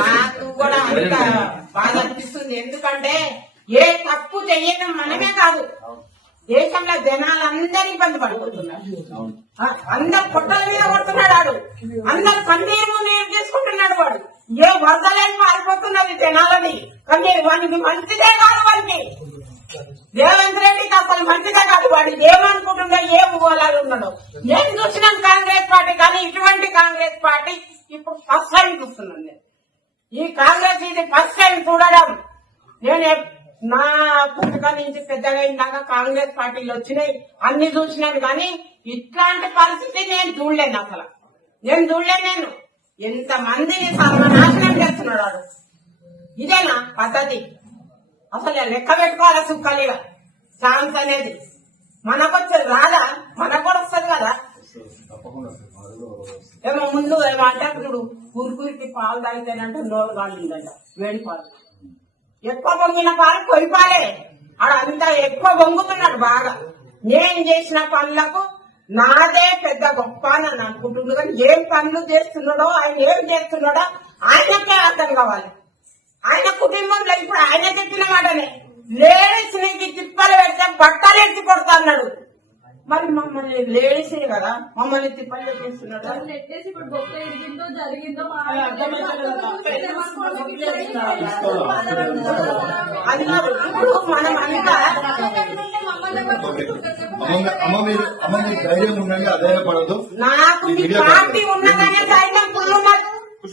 నాకు కూడా అంత బాధ అనిపిస్తుంది. ఎందుకంటే ఏ తప్పు చెయ్యడం మనమే కాదు, దేశంలో జనాలందరూ ఇబ్బంది పడిపోతున్నారు. అందరు పొట్టల మీద కొడుతున్నాడు వాడు, అందరు కన్నీరు నీరు తీసుకుంటున్నాడు వాడు. ఏ వరదలేని పారిపోతున్నది జనాలని, కానీ వానికి మంచిదే కాదు. వానికి రేవంత్ రెడ్డికి అసలు మంచిదే కాదు. వాడు ఏమనుకుంటుండో ఏ ఊహలాలు ఉన్నాడో. నేను చూసినాను కాంగ్రెస్ పార్టీ, కానీ ఇటువంటి కాంగ్రెస్ పార్టీ ఇప్పుడు ఫస్ట్ టైం చూస్తున్నాను నేను. ఈ కాంగ్రెస్ ఇది ఫస్ట్ టైం చూడడం. నేను నా పుస్తకం నుంచి పెద్దగా ఇందాక కాంగ్రెస్ పార్టీలు వచ్చినాయి, అన్ని చూసినాను, కానీ ఇట్లాంటి పరిస్థితి నేను చూడలేను. అసలు నేను చూడలేను. ఎంత మందిని సర్వనాశనం చేస్తున్నాడు వాడు. ఇదేనా పద్ధతి? అసలు లెక్క పెట్టుకోవాలి సుక్కలిగా. ఛాన్స్ అనేది మనకొచ్చేది రాదా? మనకు కూడా వస్తుంది కదా. ఏమో ముందు ఏమంటే ఇప్పుడు కురుకురికి పాలు తాగితేనంటే నోరు కాలిందంట, వేడి పాలు. ఎక్కువ పొంగిన పాలు కొయ్యిపాలే. ఆడ అంతా ఎక్కువ పొంగుతున్నాడు బాగా. నేను చేసిన పనులకు నాదే పెద్ద గొప్ప అని అనుకుంటున్నాడు, కానీ ఏం పనులు చేస్తున్నాడో, ఆయన ఏం చేస్తున్నాడో ఆయనకే అర్థం కావాలి. ఆయన కుటుంబంలో ఇప్పుడు ఆయన చెప్పిన మాటనే, లేడీస్ నీకు తిప్పలు పెడితే బట్టలు ఎత్తి కొడతా అన్నాడు. మరి మమ్మల్ని లేడీస్ కదా, మమ్మల్ని తిప్పలు పెట్టేస్తున్నాడు. ఇప్పుడు మనం అంతా నాకు పార్టీ ఉన్నదనే